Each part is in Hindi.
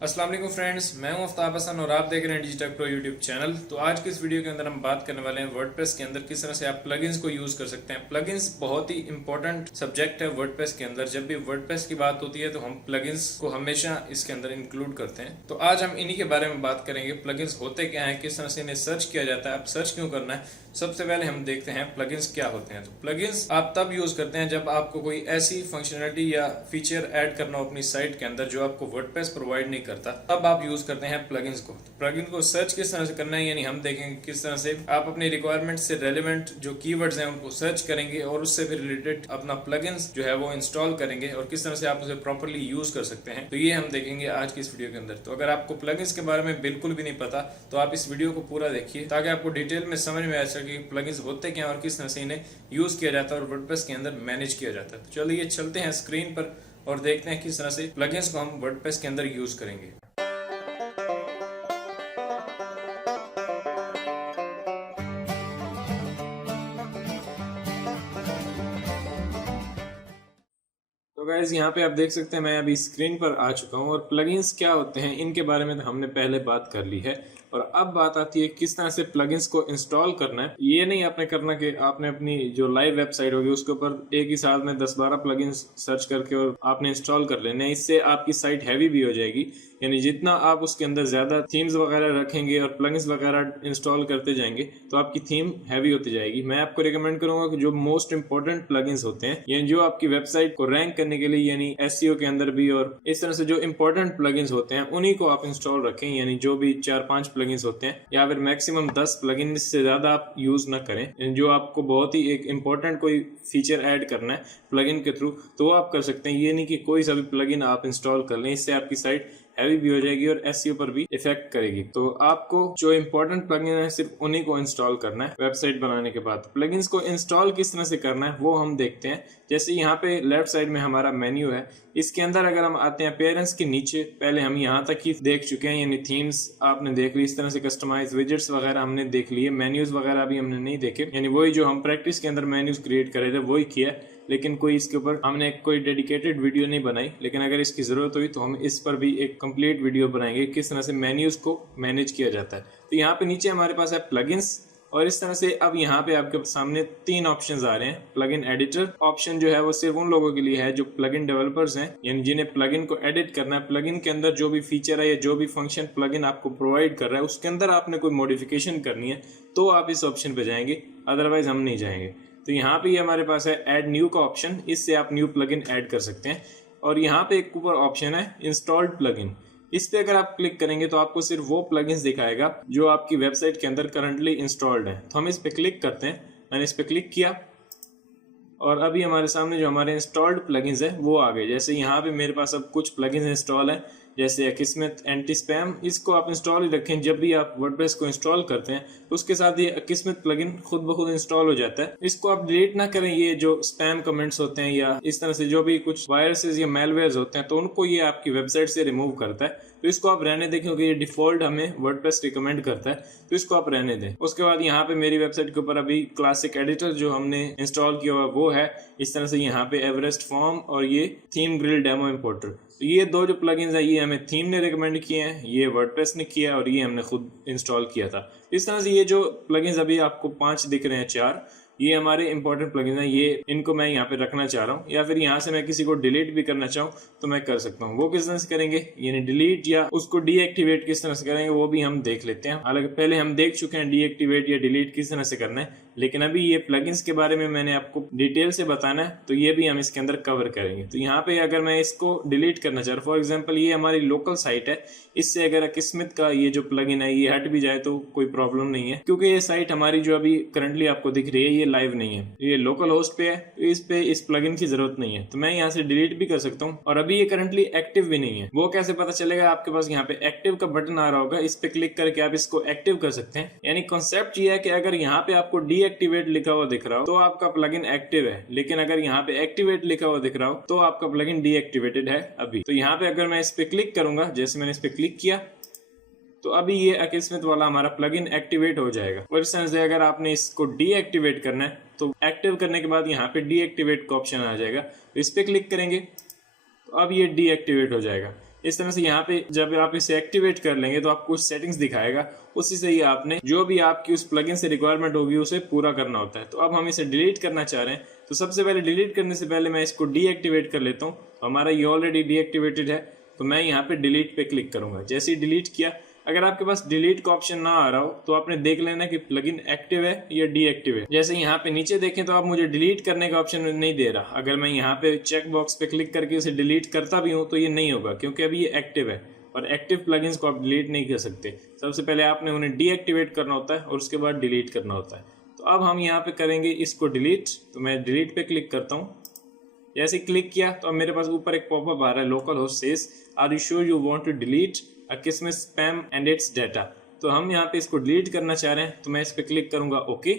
अस्सलाम वालेकुम फ्रेंड्स, मैं हूं आफ्ताब हसन और आप देख रहे हैं डिजिटल प्रो यूट्यूब चैनल। तो आज की इस वीडियो के अंदर हम बात करने वाले हैं वर्डप्रेस के अंदर किस तरह से आप प्लगइन्स को यूज कर सकते हैं। प्लगइन्स बहुत ही इंपॉर्टेंट सब्जेक्ट है वर्डप्रेस के अंदर। जब भी वर्डप्रेस की बात होती है तो हम प्लगइन्स को हमेशा इसके अंदर इंक्लूड करते हैं। तो आज हम इन्हीं के बारे में बात करेंगे। प्लगइन्स होते क्या है, किस तरह से इन्हें सर्च किया जाता है, अब सर्च क्यों करना है। सबसे पहले हम देखते हैं प्लगइन्स क्या होते हैं। तो प्लगइन्स आप तब यूज करते हैं जब आपको कोई ऐसी फंक्शनलिटी या फीचर ऐड करना हो अपनी साइट के अंदर जो आपको वर्डप्रेस प्रोवाइड नहीं करता, तब आप यूज करते हैं प्लगइन्स को। तो प्लगइन को सर्च किस तरह से करना है, यानी हम देखेंगे किस तरह से आप अपनी रिक्वायरमेंट से रेलेवेंट जो कीवर्ड्स हैं उनको सर्च करेंगे और उससे भी रिलेटेड अपना प्लगइन्स जो है वो इंस्टॉल करेंगे और किस तरह से आप उसे प्रॉपर्ली यूज कर सकते हैं। तो ये हम देखेंगे आज की इस वीडियो के अंदर। तो अगर आपको प्लगइन्स के बारे में बिल्कुल भी नहीं पता तो आप इस वीडियो को पूरा देखिए ताकि आपको डिटेल में समझ में आ सके प्लगइन्स होते क्या और किस तरह से इन्हें यूज किया जाता है और वर्डप्रेस के अंदर मैनेज किया जाता है। तो चलिए चलते हैं स्क्रीन पर और देखते हैं किस तरह से प्लगइन्स को हम वर्डप्रेस के अंदर यूज करेंगे। तो गाइज यहाँ पे आप देख सकते हैं मैं अभी स्क्रीन पर आ चुका हूँ और प्लगइन्स क्या होते हैं इनके बारे में तो हमने पहले बात कर ली है। और अब बात आती है किस तरह से प्लगइन्स को इंस्टॉल करना है। ये नहीं आपने करना कि आपने अपनी जो लाइव वेबसाइट होगी उसके ऊपर एक ही साथ में 10-12 प्लगइन्स सर्च करके और आपने इंस्टॉल कर लेने। इससे आपकी साइट हैवी भी हो जाएगी, यानी जितना आप उसके अंदर ज्यादा थीम्स वगैरह रखेंगे और प्लगइन्स वगैरह इंस्टॉल करते जाएंगे तो आपकी थीम हैवी होती जाएगी। मैं आपको रिकमेंड करूंगा कि जो मोस्ट इंपॉर्टेंट प्लगइन्स होते हैं यानी जो आपकी वेबसाइट को रैंक करने के लिए यानी एसईओ के अंदर भी और इस तरह से जो इंपॉर्टेंट प्लगइन्स होते हैं उन्हीं को आप इंस्टॉल रखें। यानी जो भी 4-5 प्लगइन्स होते हैं या फिर मैक्सिमम 10 प्लगइन से ज्यादा आप यूज ना करें। जो आपको बहुत ही एक इंपॉर्टेंट कोई फीचर ऐड करना है प्लगइन के थ्रू तो वो आप कर सकते हैं। ये नहीं कि कोई सा भी प्लगइन आप इंस्टॉल कर लें, इससे आपकी साइट हैवी भी हो जाएगी और एसईओ पर भी इफेक्ट करेगी। तो आपको जो इंपॉर्टेंट प्लगइन है सिर्फ उन्हीं को इंस्टॉल करना है वेबसाइट बनाने के बाद। प्लगइन्स को इंस्टॉल किस तरह से करना है वो हम देखते हैं। जैसे यहाँ पे लेफ्ट साइड में हमारा मेन्यू है, इसके अंदर अगर हम आते हैं अपीयरेंस के नीचे, पहले हम यहाँ तक ही देख चुके हैं यानी थीम्स आपने देख ली, इस तरह से कस्टमाइज विजेट्स वगैरह हमने देख लिए, मेन्यूज वगैरह अभी हमने नहीं देखे, यानी वही जो हम प्रैक्टिस के अंदर मेन्यूज क्रिएट करे थे वही किया, लेकिन कोई इसके ऊपर हमने कोई डेडिकेटेड वीडियो नहीं बनाई। लेकिन अगर इसकी जरूरत हुई तो हम इस पर भी एक कंप्लीट वीडियो बनाएंगे किस तरह से मेन्यूज को मैनेज किया जाता है। तो यहाँ पे नीचे हमारे पास है प्लगइन्स और इस तरह से अब यहाँ पे आपके सामने 3 ऑप्शंस आ रहे हैं। प्लगइन एडिटर ऑप्शन जो है वो सिर्फ उन लोगों के लिए है जो प्लगइन डेवलपर्स हैं, यानी जिन्हें प्लगइन को एडिट करना है। प्लगइन के अंदर जो भी फीचर है या जो भी फंक्शन प्लगइन आपको प्रोवाइड कर रहा है उसके अंदर आपने कोई मॉडिफिकेशन करनी है तो आप इस ऑप्शन पे जाएंगे, अदरवाइज हम नहीं जाएंगे। तो यहाँ पे हमारे पास है ऐड न्यू का ऑप्शन, इससे आप न्यू प्लगइन ऐड कर सकते हैं। और यहाँ पे एक ऊपर ऑप्शन है इंस्टॉल्ड प्लगइन, इस पे अगर आप क्लिक करेंगे तो आपको सिर्फ वो प्लगइन्स दिखाएगा जो आपकी वेबसाइट के अंदर करंटली इंस्टॉल्ड है। तो हम इस पे क्लिक करते हैं, मैंने इस पे क्लिक किया और अभी हमारे सामने जो हमारे इंस्टॉल्ड प्लगइन्स है वो आ गए। जैसे यहाँ पे मेरे पास अब कुछ प्लगइन्स इंस्टॉल है, जैसे अकिस्मत एंटी स्पैम, इसको आप इंस्टॉल ही रखें। जब भी आप वर्डप्रेस को इंस्टॉल करते हैं तो उसके साथ ये अकिस्मत प्लगइन खुद ब खुद इंस्टॉल हो जाता है। इसको आप डिलीट ना करें, ये जो स्पैम कमेंट्स होते हैं या इस तरह से जो भी कुछ वायरसेस या मेलवेयर्स होते हैं तो उनको ये आपकी वेबसाइट से रिमूव करता है। तो इसको आप रहने दें क्योंकि ये डिफॉल्ट हमें वर्डप्रेस रिकमेंड करता है, तो इसको आप रहने दें। उसके बाद यहाँ पे मेरी वेबसाइट के ऊपर अभी क्लासिक एडिटर जो हमने इंस्टॉल किया हुआ वो है। इस तरह से यहाँ पे एवरेस्ट फॉर्म और ये थीम ग्रिल डेमो इंपोर्टर, तो ये 2 जो प्लगइन्स है ये हमें थीम ने रिकमेंड किए हैं, ये वर्डप्रेस ने किया और ये हमने खुद इंस्टॉल किया था। इस तरह से ये जो प्लगइन्स अभी आपको 5 दिख रहे हैं, 4 ये हमारे इंपॉर्टेंट प्लगइन्स हैं। ये इनको मैं यहाँ पे रखना चाह रहा हूँ या फिर यहाँ से मैं किसी को डिलीट भी करना चाहूँ तो मैं कर सकता हूँ। वो किस तरह से करेंगे, यानी डिलीट या उसको डीएक्टिवेट किस तरह से करेंगे वो भी हम देख लेते हैं। हालांकि पहले हम देख चुके हैं डीएक्टिवेट या डिलीट किस तरह से करना है, लेकिन अभी ये प्लगइन्स के बारे में मैंने आपको डिटेल से बताना है तो ये भी हम इसके अंदर कवर करेंगे। तो यहाँ पे अगर मैं इसको डिलीट करना चाह रहा हूँ, फॉर एग्जाम्पल ये हमारी लोकल साइट है, इससे अगर किस्मत का ये जो प्लगइन है ये हट भी जाए तो कोई प्रॉब्लम नहीं है क्योंकि ये साइट हमारी जो अभी करंटली आपको दिख रही है ये लाइव नहीं है, ये लोकल होस्ट पे है, तो इस पे इस प्लगइन की जरूरत नहीं है। तो मैं यहाँ से डिलीट भी कर सकता हूँ और अभी ये करंटली एक्टिव भी नहीं है। वो कैसे पता चलेगा, आपके पास यहाँ पे एक्टिव का बटन आ रहा होगा, इस पे क्लिक करके आप इसको एक्टिव कर सकते हैं। यानी कॉन्सेप्ट ये है कि अगर यहाँ पे आपको डीएक्टिवेट लिखा हुआ दिख रहा हो तो आपका प्लगइन एक्टिव है, लेकिन अगर यहाँ पे एक्टिवेट लिखा हुआ दिख रहा हो तो आपका प्लगइन डीएक्टिवेटेड है अभी। तो यहाँ पे अगर मैं इस पे क्लिक करूंगा, जैसे मैंने इस पे क्लिक किया तो अभी ये अकिस्मत वाला हमारा प्लगइन एक्टिवेट हो जाएगा। और इस तरह से अगर आपने इसको डीएक्टिवेट करना है तो एक्टिव करने के बाद यहाँ पे डीएक्टिवेट का ऑप्शन आ जाएगा, तो इस पे क्लिक करेंगे तो अब ये डीएक्टिवेट हो जाएगा। इस तरह से यहाँ पे जब आप इसे एक्टिवेट कर लेंगे तो आपको सेटिंग्स दिखाएगा, उसी से ही आपने जो भी आपकी उस प्लगइन से रिक्वायरमेंट होगी उसे पूरा करना होता है। तो अब हम इसे डिलीट करना चाह रहे हैं, तो सबसे पहले डिलीट करने से पहले मैं इसको डीएक्टिवेट कर लेता हूँ। तो हमारा ये ऑलरेडी डीएक्टिवेटेड है, तो मैं यहाँ पे डिलीट पे क्लिक करूंगा। जैसे ही डिलीट किया, अगर आपके पास डिलीट का ऑप्शन ना आ रहा हो तो आपने देख लेना कि प्लगइन एक्टिव है या डीएक्टिव है। जैसे यहाँ पे नीचे देखें तो आप मुझे डिलीट करने का ऑप्शन नहीं दे रहा। अगर मैं यहाँ पे चेक बॉक्स पे क्लिक करके उसे डिलीट करता भी हूँ तो ये नहीं होगा, क्योंकि अभी ये एक्टिव है और एक्टिव प्लगइन्स को आप डिलीट नहीं कर सकते। सबसे पहले आपने उन्हें डीएक्टिवेट करना होता है और उसके बाद डिलीट करना होता है। तो अब हम यहाँ पे करेंगे इसको डिलीट। तो मैं डिलीट पे क्लिक करता हूँ। जैसे क्लिक किया तो अब मेरे पास ऊपर एक पॉपअप आ रहा है, local host says are you sure you want to delete a किस्मत स्पैम एंड इट्स डाटा। तो हम यहाँ पे इसको डिलीट करना चाह रहे हैं, तो मैं इस पे क्लिक करूंगा ओके।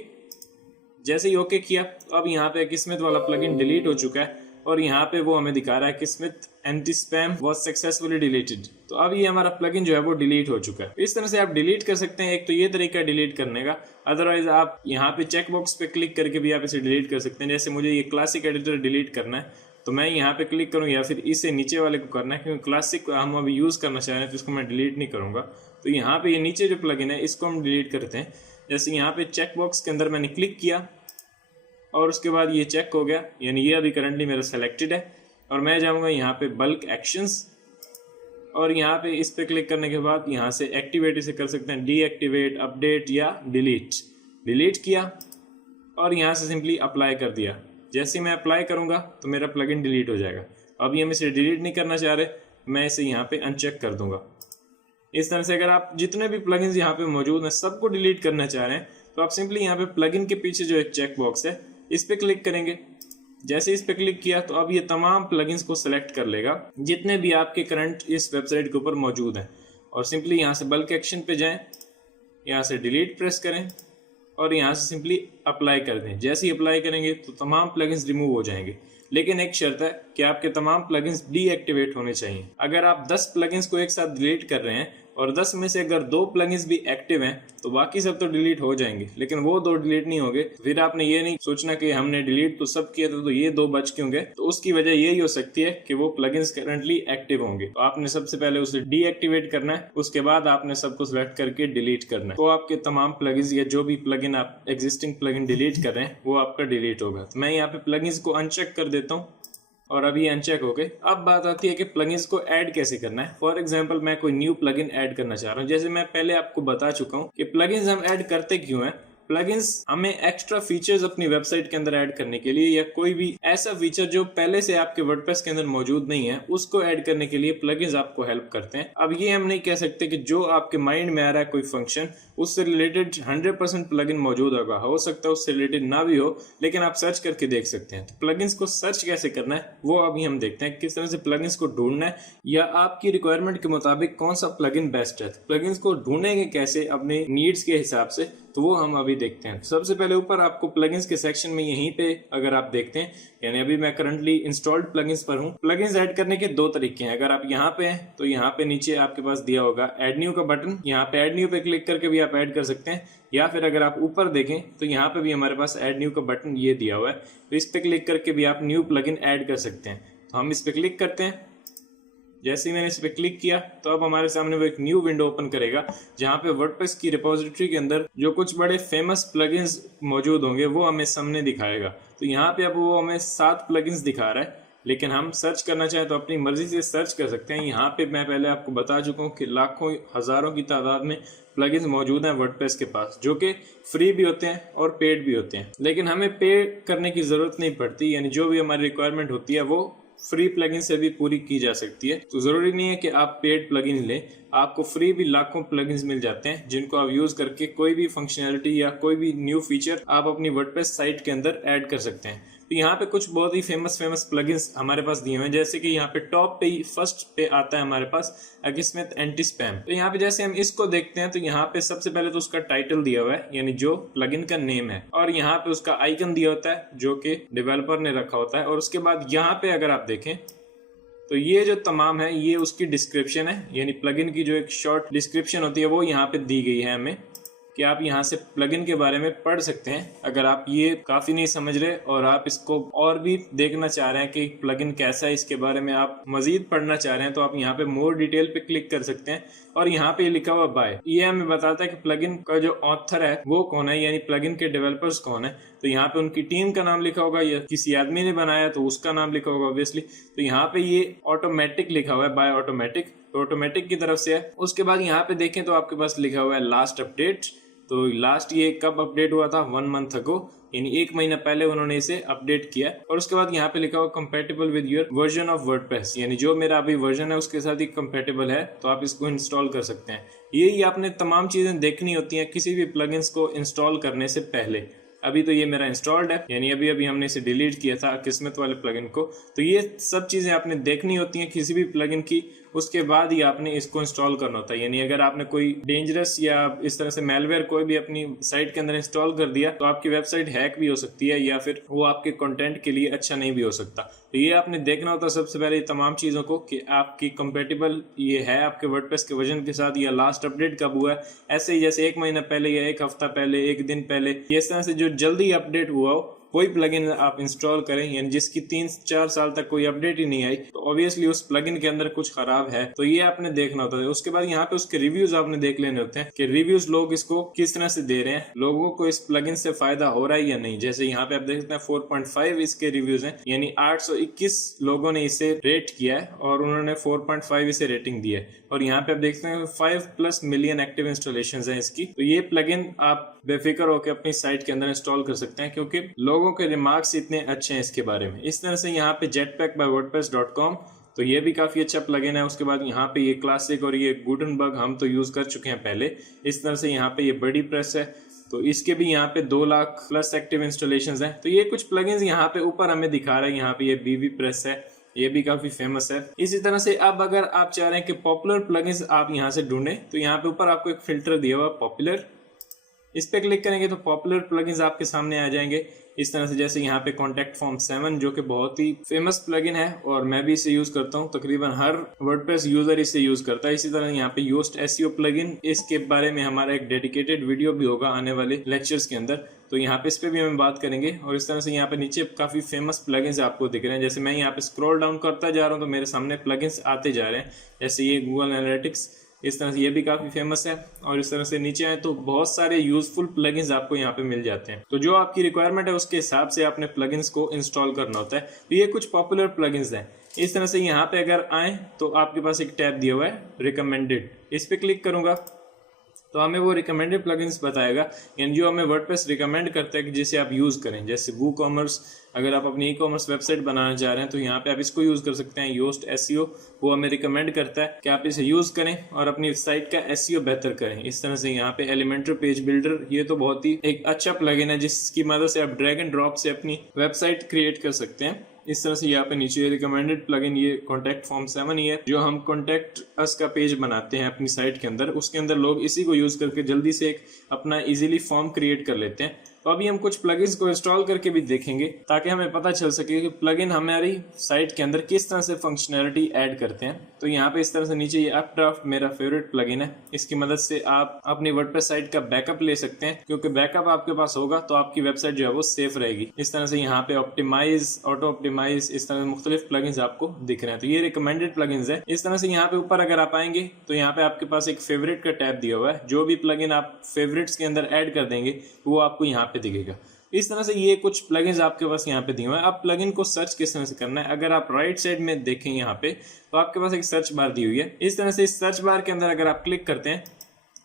जैसे ही ओके किया तो अब यहाँ पे किस्मत वाला प्लगइन डिलीट हो चुका है और यहाँ पे वो हमें दिखा रहा है किस्मत anti spam was successfully deleted. तो अब ये हमारा प्लगइन जो है वो डिलीट हो चुका है। इस तरह से आप डिलीट कर सकते हैं। एक तो ये तरीका डिलीट करने का, अदरवाइज आप यहाँ पे चेक बॉक्स पे क्लिक करके भी आप इसे डिलीट कर सकते हैं। जैसे मुझे ये क्लासिक एडिटर डिलीट करना है तो मैं यहाँ पे क्लिक करूँ, या फिर इसे नीचे वाले को करना है, क्योंकि क्लासिक हम अभी यूज करना चाह रहे हैं तो इसको मैं डिलीट नहीं करूंगा। तो यहाँ पे ये नीचे जो प्लगइन है इसको हम डिलीट करते हैं। जैसे यहाँ पे चेक बॉक्स के अंदर मैंने क्लिक किया और उसके बाद ये चेक हो गया, यानी ये अभी करंटली मेरा सेलेक्टेड है। और मैं जाऊँगा यहाँ पे बल्क एक्शंस और यहाँ पे इस पे क्लिक करने के बाद यहाँ से एक्टिवेट इसे कर सकते हैं, डीएक्टिवेट, अपडेट या डिलीट। डिलीट किया और यहाँ से सिंपली अप्लाई कर दिया। जैसे ही मैं अप्लाई करूंगा तो मेरा प्लगइन डिलीट हो जाएगा। अभी हम इसे डिलीट नहीं करना चाह रहे, मैं इसे यहाँ पे अनचेक कर दूंगा। इस तरह से अगर आप जितने भी प्लगइन्स यहाँ पे मौजूद हैं सबको डिलीट करना चाह रहे हैं तो आप सिंपली यहाँ पे प्लगइन के पीछे जो एक चेक बॉक्स है इस पे क्लिक करेंगे। जैसे इस पे क्लिक किया तो अब ये तमाम प्लगइन्स को सिलेक्ट कर लेगा जितने भी आपके करंट इस वेबसाइट के ऊपर मौजूद हैं, और सिंपली यहाँ से बल्क एक्शन पे जाएं, यहाँ से डिलीट प्रेस करें और यहाँ से सिंपली अप्लाई कर दें। जैसे ही अप्लाई करेंगे तो तमाम प्लगइन्स रिमूव हो जाएंगे, लेकिन एक शर्त है कि आपके तमाम प्लगइन्स डीएक्टिवेट होने चाहिए। अगर आप 10 प्लगइन्स को एक साथ डिलीट कर रहे हैं और 10 में से अगर 2 प्लगइन्स भी एक्टिव हैं तो बाकी सब तो डिलीट हो जाएंगे, लेकिन वो 2 डिलीट नहीं होंगे। फिर आपने ये नहीं सोचना कि हमने डिलीट तो सब किया था तो ये 2 बच क्यों गए। तो उसकी वजह यही हो सकती है कि वो प्लगइन्स करंटली एक्टिव होंगे। तो आपने सबसे पहले उसे डीएक्टिवेट करना है, उसके बाद आपने सबको सिलेक्ट करके डिलीट करना है। तो आपके तमाम प्लगइन्स या जो भी प्लगइन आप एग्जिस्टिंग प्लगइन डिलीट कर रहे हैं वो आपका डिलीट होगा। तो मैं यहाँ पे प्लगइन्स को अनचेक कर देता हूँ और अभी अनचेक हो गए। अब बात आती है कि प्लगइन्स को ऐड कैसे करना है। फॉर एग्जांपल मैं कोई न्यू प्लगइन ऐड करना चाह रहा हूँ। जैसे मैं पहले आपको बता चुका हूँ कि प्लगइन्स हम ऐड करते क्यों हैं। प्लगइन्स हमें एक्स्ट्रा फीचर्स अपनी वेबसाइट के अंदर ऐड करने के लिए, या कोई भी ऐसा फीचर जो पहले से आपके वर्डप्रेस के अंदर मौजूद नहीं है उसको ऐड करने के लिए प्लगइन्स आपको हेल्प करते हैं। अब ये हम नहीं कह सकते कि जो आपके माइंड में आ रहा है कोई फंक्शन उससे रिलेटेड 100% प्लगइन मौजूद होगा, हो सकता है उससे रिलेटेड ना भी हो, लेकिन आप सर्च करके देख सकते हैं। तो प्लगइन्स को सर्च कैसे करना है वो अभी हम देखते हैं, किस तरह से प्लगइन्स को ढूंढना है या आपकी रिक्वायरमेंट के मुताबिक कौन सा प्लगइन बेस्ट है। प्लगइन्स को ढूंढेंगे कैसे अपने नीड्स के हिसाब से, तो वो हम अभी देखते हैं। सबसे पहले ऊपर आपको प्लगइन्स के सेक्शन में यहीं पे अगर आप देखते हैं, यानी अभी मैं करंटली इंस्टॉल्ड प्लगइन्स पर हूँ। प्लगइन्स ऐड करने के 2 तरीके हैं। अगर आप यहाँ पे हैं तो यहाँ पे नीचे आपके पास दिया होगा ऐड न्यू का बटन, यहाँ पे ऐड न्यू पे क्लिक करके भी आप ऐड कर सकते हैं, या फिर अगर आप ऊपर देखें तो यहाँ पे भी हमारे पास ऐड न्यू का बटन ये दिया हुआ है, तो इस पे क्लिक करके भी आप न्यू प्लगइन ऐड कर सकते हैं। तो हम इस पे क्लिक करते हैं। जैसे ही मैंने इस पे क्लिक किया तो अब हमारे सामने वो एक न्यू विंडो ओपन करेगा जहाँ पे वर्डप्रेस की रिपोजिटरी के अंदर जो कुछ बड़े फेमस प्लगइन्स मौजूद होंगे वो हमें सामने दिखाएगा। तो यहाँ पे अब वो हमें 7 प्लगइन्स दिखा रहा है, लेकिन हम सर्च करना चाहें तो अपनी मर्जी से सर्च कर सकते हैं। यहाँ पे मैं पहले आपको बता चुका हूँ कि लाखों हजारों की तादाद में प्लगइन्स मौजूद हैं वर्डप्रेस के पास, जो कि फ्री भी होते हैं और पेड भी होते हैं, लेकिन हमें पे करने की जरूरत नहीं पड़ती। यानी जो भी हमारी रिक्वायरमेंट होती है वो फ्री प्लगइन से भी पूरी की जा सकती है। तो जरूरी नहीं है कि आप पेड प्लगइन लें, आपको फ्री भी लाखों प्लगइन्स मिल जाते हैं जिनको आप यूज करके कोई भी फंक्शनैलिटी या कोई भी न्यू फीचर आप अपनी वर्डप्रेस साइट के अंदर ऐड कर सकते हैं। तो यहाँ पे कुछ बहुत ही फेमस प्लगइन्स हमारे पास दिए हुए हैं, जैसे कि यहाँ पे टॉप पे ही फर्स्ट पे आता है हमारे पास अकिस्मत एंटी स्पैम। तो यहाँ पे जैसे हम इसको देखते हैं तो यहाँ पे सबसे पहले तो उसका टाइटल दिया हुआ है, यानी जो प्लगइन का नेम है, और यहाँ पे उसका आइकन दिया होता है जो कि डेवलपर ने रखा होता है। और उसके बाद यहाँ पे अगर आप देखें तो ये जो तमाम है ये उसकी डिस्क्रिप्शन है, यानी प्लगइन की जो एक शॉर्ट डिस्क्रिप्शन होती है वो यहाँ पे दी गई है हमें कि आप यहाँ से प्लगइन के बारे में पढ़ सकते हैं। अगर आप ये काफी नहीं समझ रहे और आप इसको और भी देखना चाह रहे हैं कि प्लगइन कैसा है, इसके बारे में आप मजीद पढ़ना चाह रहे हैं, तो आप यहाँ पे मोर डिटेल पे क्लिक कर सकते हैं और यहाँ पे लिखा हुआ बाय, ये हमें बताता है कि प्लगइन का जो ऑथर है वो कौन है, यानी प्लगइन के डेवलपर्स कौन है। तो यहाँ पे उनकी टीम का नाम लिखा होगा, या किसी आदमी ने बनाया तो उसका नाम लिखा होगा ऑब्वियसली। तो यहाँ पे ये ऑटोमेटिक लिखा हुआ है, बाय ऑटोमेटिक, तो ऑटोमेटिक की तरफ से है। उसके बाद यहाँ पे देखें तो आपके पास लिखा हुआ है लास्ट अपडेट। तो लास्ट ये कब अपडेट हुआ था, 1 मंथ अगो, यानी 1 महीना पहले उन्होंने इसे अपडेट किया। और उसके बाद यहाँ पे लिखा हुआ compatible with your version of WordPress, यानी जो मेरा अभी वर्जन है उसके साथ ही कंपेटेबल है, तो आप इसको इंस्टॉल कर सकते हैं। यही आपने तमाम चीजें देखनी होती हैं किसी भी प्लगइन्स को इंस्टॉल करने से पहले। अभी तो ये मेरा इंस्टॉल्ड है, यानी अभी हमने इसे डिलीट किया था किस्मत वाले प्लगइन को। तो ये सब चीजें आपने देखनी होती हैं किसी भी प्लगइन की, उसके बाद ही आपने इसको इंस्टॉल करना होता है। यानी अगर आपने कोई डेंजरस या इस तरह से मेलवेयर कोई भी अपनी साइट के अंदर इंस्टॉल कर दिया तो आपकी वेबसाइट हैक भी हो सकती है, या फिर वो आपके कंटेंट के लिए अच्छा नहीं भी हो सकता। तो ये आपने देखना होता है सबसे पहले तमाम चीजों को कि आपकी कंपेटेबल ये है आपके वर्डप्रेस के वर्जन के साथ, या लास्ट अपडेट कब हुआ है। ऐसे ही जैसे 1 महीना पहले या 1 हफ्ता पहले, 1 दिन पहले, इस तरह से जो जल्दी अपडेट हुआ हो कोई प्लगइन आप इंस्टॉल करें, यानी जिसकी 3-4 साल तक कोई अपडेट ही नहीं आई, तो ऑब्वियसली उस प्लगइन के अंदर कुछ खराब है। तो ये आपने देखना होता है। उसके बाद यहाँ पे उसके रिव्यूज आपने देख लेने होते हैं कि रिव्यूज लोग इसको किस तरह से दे रहे हैं, लोगों को इस प्लगइन से फायदा हो रहा है या नहीं। जैसे यहाँ पे आप देख सकते हैं 4.5 इसके रिव्यूज हैं, यानी 821 लोगों ने इसे रेट किया है और उन्होंने 4.5 इसे रेटिंग दी है। और यहाँ पे आप देखते हैं 5+ मिलियन एक्टिव इंस्टॉलेशन है इसकी। तो ये प्लगइन आप बेफिक्र होकर अपनी साइट के अंदर इंस्टॉल कर सकते हैं, क्योंकि लोगों के रिमार्क्स इतने अच्छे हैं इसके बारे में। इस तरह से यहाँ पे Jetpack by WordPress.com, तो ये भी काफी अच्छा प्लगइन है। उसके बाद यहाँ पे ये क्लासिक और ये गुटनबर्ग हम तो यूज कर चुके हैं पहले। इस तरह से यहाँ पे ये बड़ी प्रेस है, तो इसके भी यहाँ पे 2 लाख प्लस एक्टिव इंस्टॉलेशन हैं। तो ये कुछ प्लगइन्स यहाँ पे ऊपर हमें दिखा रहा है। यहाँ पे ये BB प्रेस है, ये भी काफी फेमस है। इसी तरह से अब अगर आप चाह रहे हैं कि पॉपुलर प्लगइन्स आप यहाँ से ढूंढें, तो यहाँ पे ऊपर आपको एक फिल्टर दिया हुआ पॉपुलर, इस पे क्लिक करेंगे तो पॉपुलर प्लगइन्स आपके सामने आ जाएंगे। इस तरह से जैसे यहाँ पे कॉन्टैक्ट फॉर्म 7 जो कि बहुत ही फेमस प्लगइन है और मैं भी इसे यूज करता हूँ, तकरीबन हर वर्डप्रेस यूजर इसे यूज करता है। इसी तरह यहाँ पे योस्ट SEO प्लगइन, इसके बारे में हमारा एक डेडिकेटेड वीडियो भी होगा आने वाले लेक्चर्स के अंदर, तो यहाँ पे इस पे भी हम बात करेंगे। और इस तरह से यहाँ पे नीचे काफी फेमस प्लगइन्स आपको दिख रहे हैं। जैसे मैं यहाँ पे स्क्रॉल डाउन करता जा रहा हूँ तो मेरे सामने प्लगइन्स आते जा रहे हैं। जैसे ये गूगल एनालिटिक्स, इस तरह से ये भी काफी फेमस है। और इस तरह से नीचे आए तो बहुत सारे यूजफुल प्लगइन्स आपको यहाँ पे मिल जाते हैं। तो जो आपकी रिक्वायरमेंट है उसके हिसाब से आपने प्लगइन्स को इंस्टॉल करना होता है। तो ये कुछ पॉपुलर प्लगइन्स हैं। इस तरह से यहाँ पे अगर आए तो आपके पास एक टैब दिया हुआ है रिकमेंडेड, इस पे क्लिक करूंगा तो हमें वो रिकमेंडेड प्लगइन्स बताएगा, यानी जो हमें वर्डप्रेस रिकमेंड करता है कि जिसे आप यूज करें। जैसे WooCommerce, अगर आप अपनी ई-कॉमर्स वेबसाइट बनाना चाह रहे हैं तो यहाँ पे आप इसको यूज कर सकते हैं। योस्ट SEO, वो हमें रिकमेंड करता है कि आप इसे यूज करें और अपनी साइट का SEO बेहतर करें। इस तरह से यहाँ पे एलिमेंटर पेज बिल्डर, ये तो बहुत ही एक अच्छा प्लगइन है जिसकी मदद से आप ड्रैग एंड ड्रॉप से अपनी वेबसाइट क्रिएट कर सकते हैं। इस तरह से यहाँ पे नीचे रिकमेंडेड प्लगइन, ये कॉन्टैक्ट फॉर्म 7 ही है, जो हम कॉन्टैक्ट अस का पेज बनाते हैं अपनी साइट के अंदर, उसके अंदर लोग इसी को यूज करके जल्दी से एक अपना इजीली फॉर्म क्रिएट कर लेते हैं। तो अभी हम कुछ प्लगइन्स को इंस्टॉल करके भी देखेंगे ताकि हमें पता चल सके कि प्लगइन हमारी साइट के अंदर किस तरह से फंक्शनैलिटी ऐड करते हैं। तो यहाँ पे इस तरह से नीचे ये अपड्राफ्ट मेरा फेवरेट प्लगइन है। इसकी मदद से आप अपनी वर्डप्रेस साइट का बैकअप ले सकते हैं, क्योंकि बैकअप आपके पास होगा तो आपकी वेबसाइट जो है वो सेफ रहेगी। इस तरह से यहाँ पे ऑप्टिमाइज, ऑटो ऑप्टिमाइज, इस तरह मुख्तलिफ प्लगइन्स आपको दिख रहे हैं। तो ये रिकमेंडेड प्लगइन्स है। इस तरह से यहाँ पे ऊपर अगर आप आएंगे तो यहाँ पे आपके पास एक फेवरेट का टैब दिया हुआ है। जो भी प्लगइन आप फेवरेट्स के अंदर ऐड कर देंगे वो आपको यहाँ पे दिखेगा। इस तरह से ये कुछ प्लगइन्स आपके पास यहाँ पे दिए हुए हैं। अब प्लगइन को सर्च किस तरह से करना है, अगर आप राइट साइड में देखें यहाँ पे तो आपके पास एक सर्च बार दी हुई है। इस तरह से इस सर्च बार के अंदर अगर आप क्लिक करते हैं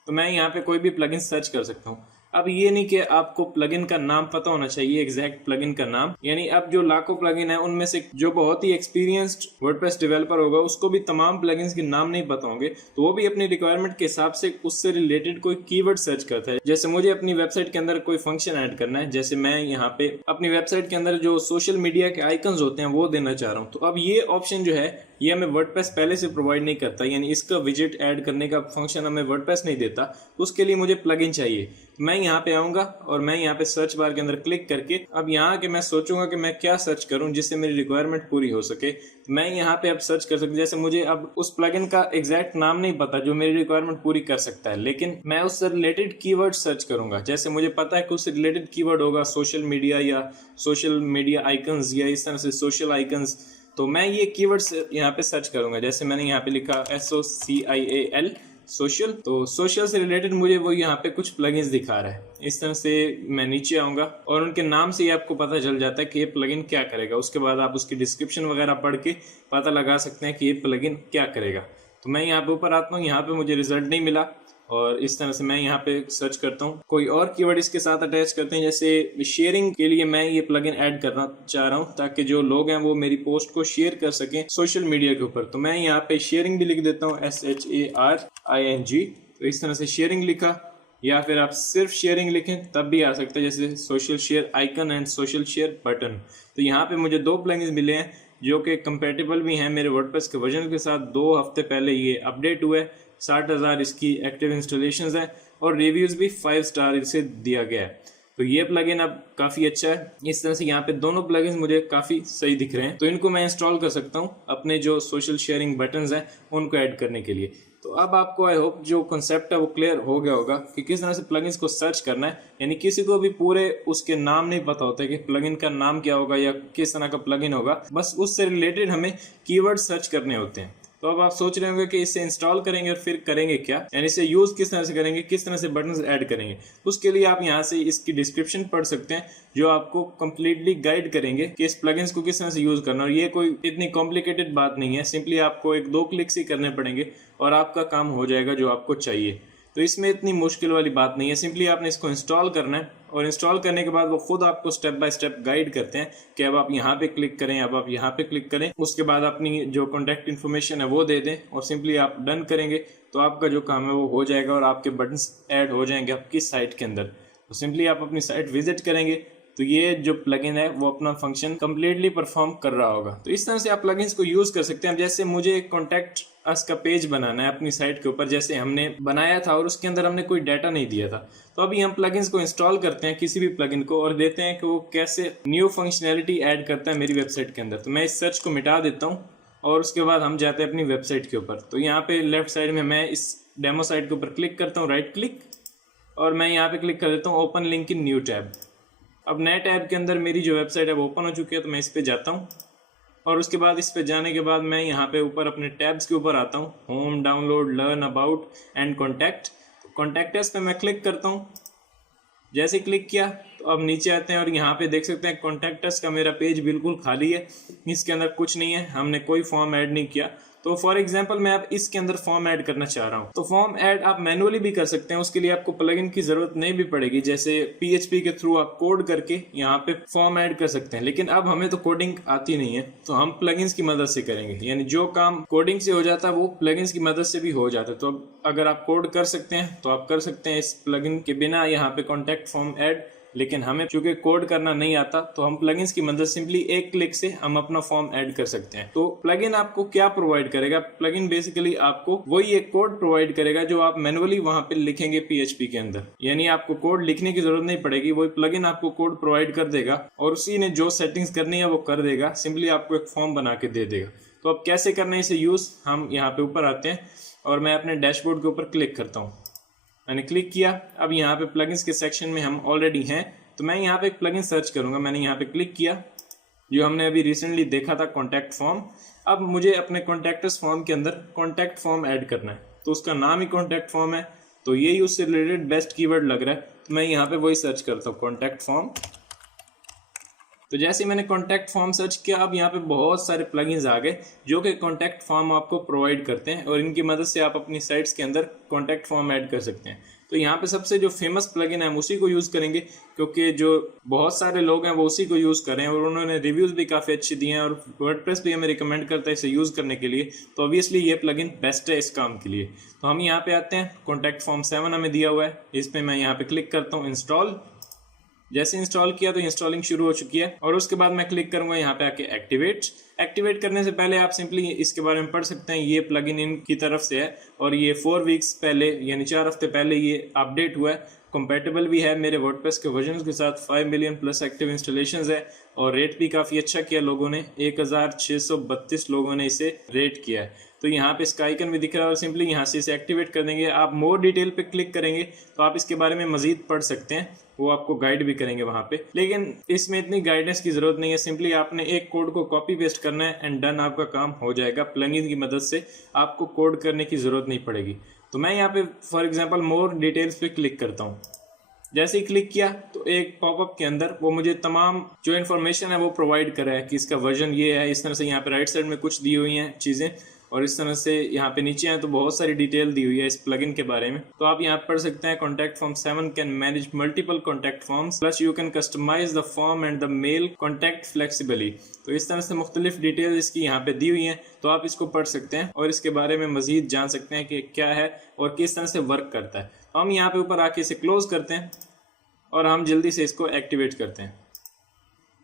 तो मैं यहाँ पे कोई भी प्लगइन सर्च कर सकता हूँ। अब ये नहीं कि आपको प्लगइन का नाम पता होना चाहिए, एग्जैक्ट प्लगइन का नाम, यानी अब जो लाखों प्लगइन है उनमें से जो बहुत ही एक्सपीरियंस्ड वर्डप्रेस डेवलपर होगा उसको भी तमाम प्लगइन्स के नाम नहीं पता होंगे, तो वो भी अपनी रिक्वायरमेंट के हिसाब से उससे रिलेटेड कोई कीवर्ड सर्च करता है। जैसे मुझे अपनी वेबसाइट के अंदर कोई फंक्शन ऐड करना है, जैसे मैं यहाँ पे अपनी वेबसाइट के अंदर जो सोशल मीडिया के आइकन्स होते हैं वो देना चाह रहा हूँ, तो अब ये ऑप्शन जो है ये हमें वर्डप्रेस पहले से प्रोवाइड नहीं करता, यानी इसका विजेट ऐड करने का फंक्शन हमें वर्डप्रेस नहीं देता। उसके लिए मुझे प्लगइन चाहिए। मैं यहाँ पे आऊँगा और मैं यहाँ पे सर्च बार के अंदर क्लिक करके अब यहाँ के मैं सोचूंगा कि मैं क्या सर्च करूँ जिससे मेरी रिक्वायरमेंट पूरी हो सके। मैं यहाँ पे अब सर्च कर सकता, जैसे मुझे अब उस प्लगइन का एग्जैक्ट नाम नहीं पता जो मेरी रिक्वायरमेंट पूरी कर सकता है, लेकिन मैं उससे रिलेटेड कीवर्ड सर्च करूंगा। जैसे मुझे पता है कि उससे रिलेटेड कीवर्ड होगा सोशल मीडिया या सोशल मीडिया आइकन्स या इस तरह से सोशल आइकन्स, तो मैं ये कीवर्ड्स यहाँ पे सर्च करूंगा। जैसे मैंने यहाँ पे लिखा SOCIAL सोशल, तो सोशल से रिलेटेड मुझे वो यहाँ पे कुछ प्लगइन्स दिखा रहा है। इस तरह से मैं नीचे आऊँगा और उनके नाम से ही आपको पता चल जाता है कि ये प्लगइन क्या करेगा। उसके बाद आप उसकी डिस्क्रिप्शन वगैरह पढ़ के पता लगा सकते हैं कि ये प्लगइन क्या करेगा। तो मैं यहाँ पे ऊपर आता हूँ, यहाँ पे मुझे रिजल्ट नहीं मिला और इस तरह से मैं यहाँ पे सर्च करता हूँ। कोई और कीवर्ड इसके साथ अटैच करते हैं, जैसे शेयरिंग के लिए मैं ये प्लगइन ऐड करना चाह रहा हूँ ताकि जो लोग हैं वो मेरी पोस्ट को शेयर कर सकें सोशल मीडिया के ऊपर। तो मैं यहाँ पे शेयरिंग भी लिख देता हूँ SHARING। तो इस तरह से शेयरिंग लिखा, या फिर आप सिर्फ शेयरिंग लिखें तब भी आ सकता है, जैसे social share icon and social share button. तो यहाँ पे मुझे 2 प्लगइन्स मिले हैं जो कि कंपेटेबल भी हैं मेरे वर्डप्रेस के वर्जन के साथ। 2 हफ्ते पहले ये अपडेट हुआ है, 60,000 इसकी एक्टिव इंस्टॉलेशंस है और रिव्यूज़ भी 5 स्टार इसे दिया गया है। तो ये प्लगइन अब काफ़ी अच्छा है। इस तरह से यहाँ पे दोनों प्लगइन्स मुझे काफ़ी सही दिख रहे हैं, तो इनको मैं इंस्टॉल कर सकता हूँ अपने जो सोशल शेयरिंग बटन्स हैं उनको ऐड करने के लिए। तो अब आपको आई होप जो कॉन्सेप्ट है वो क्लियर हो गया होगा कि किस तरह से प्लगइन्स को सर्च करना है। यानी किसी को भी पूरे उसके नाम नहीं पता होता है कि प्लगइन का नाम क्या होगा या किस तरह का प्लगइन होगा, बस उससे रिलेटेड हमें कीवर्ड सर्च करने होते हैं। तो अब आप सोच रहे होंगे कि इसे इंस्टॉल करेंगे और फिर करेंगे क्या, यानी इसे यूज किस तरह से करेंगे, किस तरह से बटन्स ऐड करेंगे। उसके लिए आप यहाँ से इसकी डिस्क्रिप्शन पढ़ सकते हैं जो आपको कंप्लीटली गाइड करेंगे कि इस प्लगइन्स को किस तरह से यूज करना। और ये कोई इतनी कॉम्प्लिकेटेड बात नहीं है, सिंपली आपको 1-2 क्लिक्स ही करने पड़ेंगे और आपका काम हो जाएगा जो आपको चाहिए। तो इसमें इतनी मुश्किल वाली बात नहीं है, सिंपली आपने इसको इंस्टॉल करना है और इंस्टॉल करने के बाद वो खुद आपको स्टेप बाय स्टेप गाइड करते हैं कि अब आप यहाँ पे क्लिक करें, अब आप यहाँ पे क्लिक करें, उसके बाद अपनी जो कॉन्टैक्ट इन्फॉर्मेशन है वो दे दें और सिंपली आप डन करेंगे तो आपका जो काम है वो हो जाएगा और आपके बटन्स ऐड हो जाएंगे आपकी साइट के अंदर। तो सिंपली आप अपनी साइट विजिट करेंगे तो ये जो प्लगइन है वो अपना फंक्शन कम्प्लीटली परफॉर्म कर रहा होगा। तो इस तरह से आप प्लगइन्स को यूज कर सकते हैं। जैसे मुझे कॉन्टैक्ट अस का पेज बनाना है अपनी साइट के ऊपर, जैसे हमने बनाया था और उसके अंदर हमने कोई डाटा नहीं दिया था, तो अभी हम प्लगइन्स को इंस्टॉल करते हैं किसी भी प्लगइन को और देते हैं कि वो कैसे न्यू फंक्शनैलिटी ऐड करता है मेरी वेबसाइट के अंदर। तो मैं इस सर्च को मिटा देता हूँ और उसके बाद हम जाते हैं अपनी वेबसाइट के ऊपर। तो यहाँ पे लेफ्ट साइड में मैं इस डेमो साइट के ऊपर क्लिक करता हूँ, राइट क्लिक, और मैं यहाँ पे क्लिक कर देता हूँ open link in new tab. अब नए टैब के अंदर मेरी जो वेबसाइट है वो ओपन हो चुकी है, तो मैं इस पे जाता हूँ और उसके बाद इस पे जाने के बाद मैं यहाँ पे ऊपर अपने टैब्स के ऊपर आता हूँ, home, download, learn about and contact. Contact us पे मैं क्लिक करता हूँ। जैसे क्लिक किया तो अब नीचे आते हैं और यहाँ पे देख सकते हैं कॉन्टैक्ट अस का मेरा पेज बिल्कुल खाली है, इसके अंदर कुछ नहीं है, हमने कोई फॉर्म ऐड नहीं किया। तो फॉर एग्जांपल मैं अब इसके अंदर फॉर्म ऐड करना चाह रहा हूँ, तो फॉर्म ऐड आप मैनुअली भी कर सकते हैं, उसके लिए आपको प्लगइन की जरूरत नहीं भी पड़ेगी। जैसे PHP के थ्रू आप कोड करके यहाँ पे फॉर्म ऐड कर सकते हैं, लेकिन अब हमें तो कोडिंग आती नहीं है तो हम प्लगइन्स की मदद से करेंगे। यानी जो काम कोडिंग से हो जाता है वो प्लगइन्स की मदद से भी हो जाता है। तो अब अगर आप कोड कर सकते हैं तो आप कर सकते हैं इस प्लगइन के बिना यहाँ पे कॉन्टैक्ट फॉर्म ऐड, लेकिन हमें चूंकि कोड करना नहीं आता तो हम प्लगइन्स की मदद सिंपली एक क्लिक से हम अपना फॉर्म ऐड कर सकते हैं। तो प्लगइन आपको क्या प्रोवाइड करेगा, प्लगइन बेसिकली आपको वही एक कोड प्रोवाइड करेगा जो आप मैनुअली वहां पे लिखेंगे PHP के अंदर। यानी आपको कोड लिखने की जरूरत नहीं पड़ेगी, वही प्लगइन आपको कोड प्रोवाइड कर देगा और उसी ने जो सेटिंग्स करनी है वो कर देगा, सिंपली आपको एक फॉर्म बना के दे देगा। तो अब कैसे करना है इसे यूज, हम यहाँ पे ऊपर आते हैं और मैं अपने डैशबोर्ड के ऊपर क्लिक करता हूँ। मैंने क्लिक किया, अब यहाँ पे प्लगइन्स के सेक्शन में हम ऑलरेडी हैं, तो मैं यहाँ पे एक प्लगइन सर्च करूंगा। मैंने यहाँ पे क्लिक किया, जो हमने अभी रिसेंटली देखा था कॉन्टैक्ट फॉर्म। अब मुझे अपने कॉन्टैक्टस फॉर्म के अंदर कॉन्टैक्ट फॉर्म ऐड करना है, तो उसका नाम ही कॉन्टैक्ट फॉर्म है, तो यही उससे रिलेटेड बेस्ट कीवर्ड लग रहा है, तो मैं यहाँ पे वही सर्च करता हूँ, कॉन्टैक्ट फॉर्म। तो जैसे मैंने कॉन्टैक्ट फॉर्म सर्च किया, अब यहाँ पे बहुत सारे प्लगइन्स आ गए जो कि कॉन्टैक्ट फॉर्म आपको प्रोवाइड करते हैं और इनकी मदद से आप अपनी साइट्स के अंदर कॉन्टैक्ट फॉर्म ऐड कर सकते हैं। तो यहाँ पे सबसे जो फेमस प्लगइन है हम उसी को यूज़ करेंगे, क्योंकि जो बहुत सारे लोग हैं वो उसी को यूज़ कर रहे हैं और उन्होंने रिव्यूज़ भी काफ़ी अच्छे दिए हैं और वर्डप्रेस भी हमें रिकमेंड करता है इसे यूज़ करने के लिए। तो ऑब्वियसली ये प्लगइन बेस्ट है इस काम के लिए। तो हम यहाँ पे आते हैं, कॉन्टैक्ट फॉर्म 7 हमें दिया हुआ है, इस पर मैं यहाँ पे क्लिक करता हूँ इंस्टॉल। जैसे इंस्टॉल किया तो इंस्टॉलिंग शुरू हो चुकी है और उसके बाद मैं क्लिक करूंगा यहाँ पे आके एक्टिवेट करने से पहले आप सिंपली इसके बारे में पढ़ सकते हैं। ये प्लगइन इनकी तरफ से है और ये 4 वीक्स पहले यानी 4 हफ्ते पहले ये अपडेट हुआ है। कंपैटिबल भी है मेरे वर्डप्रेस के वर्जन के साथ। 5 मिलियन प्लस एक्टिव इंस्टॉलेशंस है और रेट भी काफ़ी अच्छा किया लोगों ने। 1632 लोगों ने इसे रेट किया है। तो यहाँ पे इसका आइकन भी दिख रहा है और सिंपली यहाँ से इसे एक्टिवेट कर देंगे। आप मोर डिटेल पे क्लिक करेंगे तो आप इसके बारे में मजीद पढ़ सकते हैं, वो आपको गाइड भी करेंगे वहाँ पे, लेकिन इसमें इतनी गाइडेंस की जरूरत नहीं है। सिंपली आपने एक कोड को कॉपी पेस्ट करना है एंड डन, आपका काम हो जाएगा। प्लगइन की मदद से आपको कोड करने की जरूरत नहीं पड़ेगी। तो मैं यहाँ पे फॉर एग्जांपल मोर डिटेल्स पे क्लिक करता हूँ। जैसे ही क्लिक किया तो एक पॉपअप के अंदर वो मुझे तमाम जो इन्फॉर्मेशन है वो प्रोवाइड कर रहा है कि इसका वर्जन ये है। इस तरह से यहाँ पे राइट साइड में कुछ दी हुई हैं चीज़ें और इस तरह से यहाँ पे नीचे हैं तो बहुत सारी डिटेल दी हुई है इस प्लगइन के बारे में। तो आप यहाँ पढ़ सकते हैं contact form 7 can manage multiple contact forms plus you can customise the form and the mail contact flexibly. तो इस तरह से मुख्तलिफ डिटेल इसकी यहाँ पे दी हुई हैं, तो आप इसको पढ़ सकते हैं और इसके बारे में मजीद जान सकते हैं कि क्या है और किस तरह से वर्क करता है। तो हम यहाँ पे ऊपर आके इसे क्लोज करते हैं और हम जल्दी से इसको एक्टिवेट करते हैं।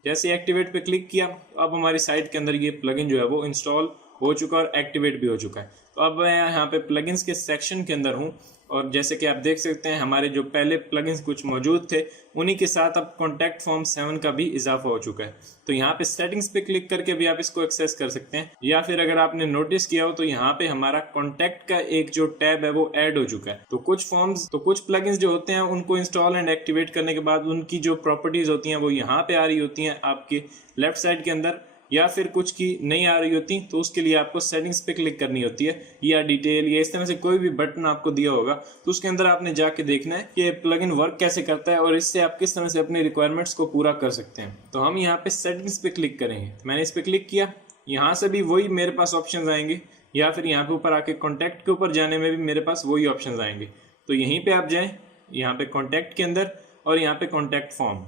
जैसे एक्टिवेट पे क्लिक किया अब हमारी साइट के अंदर ये प्लगइन जो है वो इंस्टॉल हो चुका और एक्टिवेट भी हो चुका है। तो अब मैं यहाँ पे प्लगइन्स के सेक्शन के अंदर हूँ और जैसे कि आप देख सकते हैं हमारे जो पहले प्लगइन्स कुछ मौजूद थे उन्हीं के साथ अब कॉन्टैक्ट फॉर्म 7 का भी इजाफा हो चुका है। तो यहाँ पे सेटिंग्स पे क्लिक करके भी आप इसको एक्सेस कर सकते हैं, या फिर अगर आपने नोटिस किया हो तो यहाँ पे हमारा कॉन्टैक्ट का एक जो टैब है वो ऐड हो चुका है। तो कुछ प्लगइन्स जो होते हैं उनको इंस्टॉल एंड एक्टिवेट करने के बाद उनकी जो प्रॉपर्टीज होती हैं वो यहाँ पे आ रही होती हैं आपके लेफ्ट साइड के अंदर, या फिर कुछ की नहीं आ रही होती तो उसके लिए आपको सेटिंग्स पे क्लिक करनी होती है, या डिटेल या इस तरह से कोई भी बटन आपको दिया होगा तो उसके अंदर आपने जाके देखना है कि प्लगइन वर्क कैसे करता है और इससे आप किस तरह से अपनी रिक्वायरमेंट्स को पूरा कर सकते हैं। तो हम यहाँ पे सेटिंग्स पे क्लिक करेंगे। मैंने इस पे क्लिक किया, यहाँ से भी वही मेरे पास ऑप्शन आएंगे, या फिर यहाँ पे ऊपर आके कॉन्टैक्ट के ऊपर जाने में भी मेरे पास वही ऑप्शन आएंगे। तो यहीं पे आप जाएं, यहाँ पे कॉन्टैक्ट के अंदर और यहाँ पे कॉन्टैक्ट फॉर्म,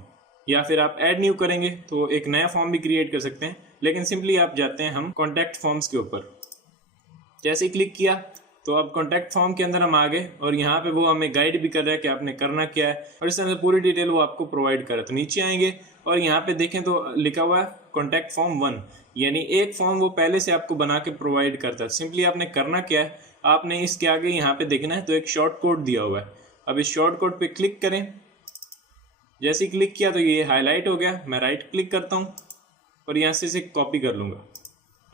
या फिर आप ऐड न्यू करेंगे तो एक नया फॉर्म भी क्रिएट कर सकते हैं, लेकिन सिंपली आप जाते हैं हम कॉन्टैक्ट फॉर्म्स के ऊपर। जैसे ही क्लिक किया तो अब कॉन्टैक्ट फॉर्म के अंदर हम आ गए और यहाँ पे वो हमें गाइड भी कर रहा है कि आपने करना क्या है और इस तरह से पूरी डिटेल वो आपको प्रोवाइड कर रहा है। तो नीचे आएंगे और यहाँ पे देखें तो लिखा हुआ है कॉन्टैक्ट फॉर्म 1, यानी एक फॉर्म वो पहले से आपको बना के प्रोवाइड करता है। सिंपली आपने करना क्या है, आपने इसके आगे यहाँ पे देखना है तो एक शॉर्ट कोड दिया हुआ है। अब इस शॉर्ट कोड पे क्लिक करें। जैसे ही क्लिक किया तो ये हाईलाइट हो गया। मैं राइट क्लिक करता हूँ और यहाँ से इसे कॉपी कर लूँगा।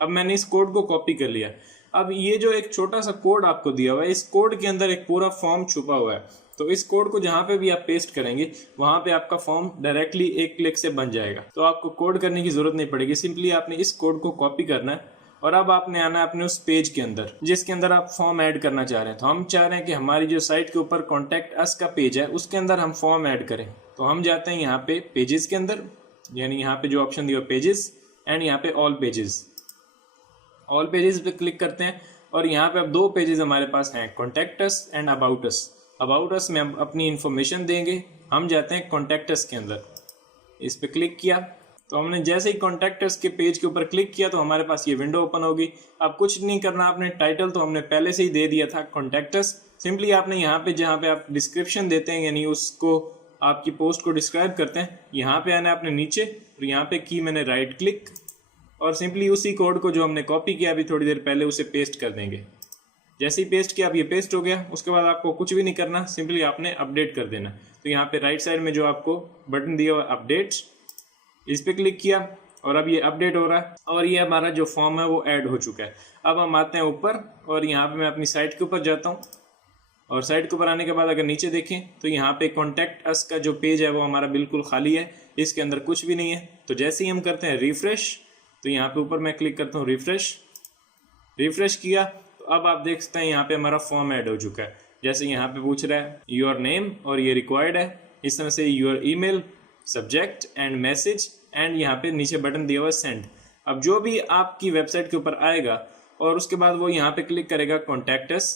अब मैंने इस कोड को कॉपी कर लिया। अब ये जो एक छोटा सा कोड आपको दिया हुआ है, इस कोड के अंदर एक पूरा फॉर्म छुपा हुआ है। तो इस कोड को जहाँ पे भी आप पेस्ट करेंगे वहाँ पे आपका फॉर्म डायरेक्टली एक क्लिक से बन जाएगा। तो आपको कोड करने की जरूरत नहीं पड़ेगी, सिंपली आपने इस कोड को कॉपी करना है और अब आपने आना है अपने उस पेज के अंदर जिसके अंदर आप फॉर्म ऐड करना चाह रहे हैं। तो हम चाह रहे हैं कि हमारी जो साइट के ऊपर कॉन्टैक्ट अस का पेज है उसके अंदर हम फॉर्म ऐड करें। तो हम जाते हैं यहाँ पे पेजेस के अंदर, यानी यहाँ पे जो ऑप्शन दिया पेजेस एंड यहाँ पे ऑल पेजेस पे क्लिक करते हैं और यहाँ पे अब 2 पेजेस हमारे पास हैं, contact us and about us. About us में हम अपनी इन्फॉर्मेशन देंगे। हम जाते हैं कॉन्टैक्ट अस के अंदर, इस पे क्लिक किया तो हमने जैसे ही कॉन्टैक्ट अस के पेज के ऊपर क्लिक किया तो हमारे पास ये विंडो ओपन होगी। अब कुछ नहीं करना, आपने टाइटल तो हमने पहले से ही दे दिया था कॉन्टैक्ट अस। सिंपली आपने यहाँ पे जहाँ पे आप डिस्क्रिप्शन देते हैं यानी उसको आपकी पोस्ट को डिस्क्राइब करते हैं, यहाँ पे आना है आपने नीचे और यहाँ पे की मैंने राइट क्लिक और सिंपली उसी कोड को जो हमने कॉपी किया अभी थोड़ी देर पहले उसे पेस्ट कर देंगे। जैसे ही पेस्ट किया अब ये पेस्ट हो गया। उसके बाद आपको कुछ भी नहीं करना, सिंपली आपने अपडेट कर देना। तो यहाँ पे राइट साइड में जो आपको बटन दिया हुआ अपडेट, इस पे क्लिक किया और अब ये अपडेट हो रहा है और ये हमारा जो फॉर्म है वो ऐड हो चुका है। अब हम आते हैं ऊपर और यहाँ पे मैं अपनी साइट के ऊपर जाता हूँ और साइट के ऊपर आने के बाद अगर नीचे देखें तो यहाँ पे कॉन्टैक्ट अस का जो पेज है वो हमारा बिल्कुल खाली है, इसके अंदर कुछ भी नहीं है। तो जैसे ही हम करते हैं रिफ्रेश, तो यहाँ पे ऊपर मैं क्लिक करता हूँ रिफ्रेश किया तो अब आप देख सकते हैं यहाँ पे हमारा फॉर्म ऐड हो चुका है। जैसे यहाँ पे पूछ रहा है योर नेम और ये रिक्वायर्ड है, इस तरह से your email, subject and message and यहाँ पे नीचे बटन दिया हुआ है सेंड। अब जो भी आपकी वेबसाइट के ऊपर आएगा और उसके बाद वो यहाँ पे क्लिक करेगा कॉन्टैक्ट अस।